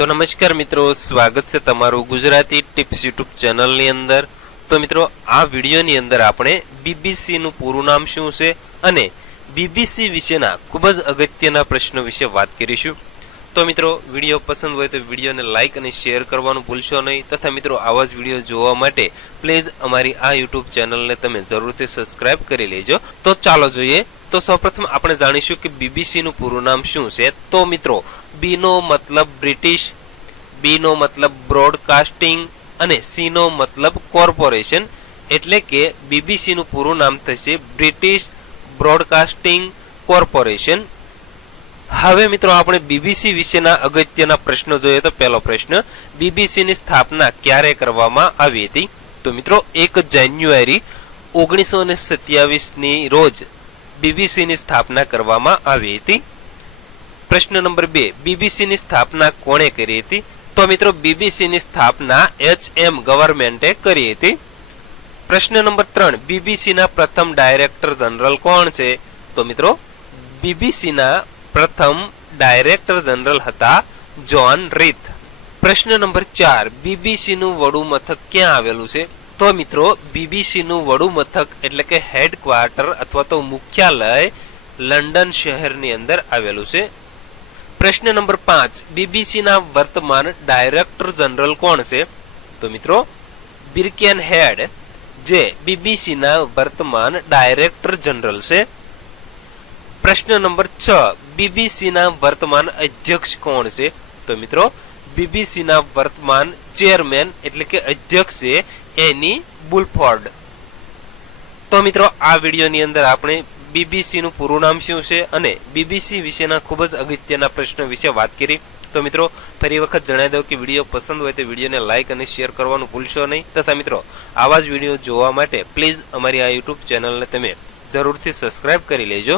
तो नमस्कार मित्रों, स्वागत है तमारू गुजराती टिप्स यूट्यूब चैनल नी अंदर। तो मित्रों, आ वीडियो नी अंदर आपणे बीबीसी नु पूरुं नाम शुं छे अने बीबीसी विशेना खूब ज अगत्यना प्रश्नो विषे वात करीशुं। तो मित्रों, वीडियो पसंद होय तो वीडियो ने लाइक और शेर करवानुं भूलशो नहीं। तथा मित्रों, आवा ज वीडियो जोवा माटे प्लीज अमारी आ यूट्यूब चैनल ने तमे जरूरथी सब्सक्राइब करी लेजो। तो चालो जोईए। तो सौप्रथम आपणे जाणीशुं कि बीबीसी नु पूरुं नाम शुं छे। तो मित्रों, बी नो मतलब ब्रिटिश, बी नो मतलब ब्रॉडकास्टिंग अने सी नो मतलब कॉर्पोरेशन, एटले के बीबीसी नु पूरुं नाम थशे ब्रिटिश ब्रॉडकास्टिंग कॉर्पोरेशन। हवे मित्रों, आपणे बीबीसी विशेना अगत्यना प्रश्नो जोईए। तो पहेलो प्रश्न, बीबीसी ની સ્થાપના ક્યારે કરવામાં આવી હતી? તો મિત્રો 1 જાન્યુઆરી 1927 ની રોજ बीबीसी ની સ્થાપના કરવામાં આવી હતી। प्रश्न नंबर 2, बीबीसी ની સ્થાપના કોણે કરી હતી? तो मित्रों, बीबीसी ની સ્થાપના HM ગવર્નમેન્ટે કરી હતી। प्रश्न नंबर 3, बीबीसी ના પ્રથમ ડાયરેક્ટર જનરલ કોણ છે? તો મિત્રો, बीबीसी ના પ્રથમ ડાયરેક્ટર જનરલ હતા જ્હોન રીથ। प्रश्न नंबर 4, बीबीसी નું વડું મથક ક્યાં આવેલું છે? तो मित्रों, बीबीसी નું વડું મથક એટલે કે હેડક્વાર્ટર अथवा तो मुख्यालय लंडन शહેરની અંદર આવેલું છે। प्रश्न नंबर 5, बीबीसी ના વર્તમાન ડાયરેક્ટર જનરલ કોણ છે? તો મિત્રો, બિરકેન હેડ જે बीबीसी ના વર્તમાન ડાયરેક્ટર જનરલ છે। प्रश्न नंबर 6, बीबीसी ના વર્તમાન અધ્યક્ષ કોણ છે? તો મિત્રો, बीबीसी ના વર્તમાન ચેરમેન એટલે કે અધ્યક્ષ છે એની બુલફોર્ડ। તો મિત્રો, આ વિડિયોની અંદર આપણે बीबीसी નું પૂરું નામ શું છે અને बीबीसी વિશેના ખૂબ જ અગત્યના પ્રશ્નો વિશે વાત કરી। તો મિત્રો, ફરી વખત જણાવી દઉં કે વિડિયો પસંદ હોય તો વિડિયોને લાઇક અને શેર કરવાનું ભૂલશો નહીં। તથા મિત્રો, આવા જ વિડિયો જોવા માટે પ્લીઝ અમારી આ YouTube ચેનલને તમે જરૂરથી સબસ્ક્રાઇબ કરી લેજો।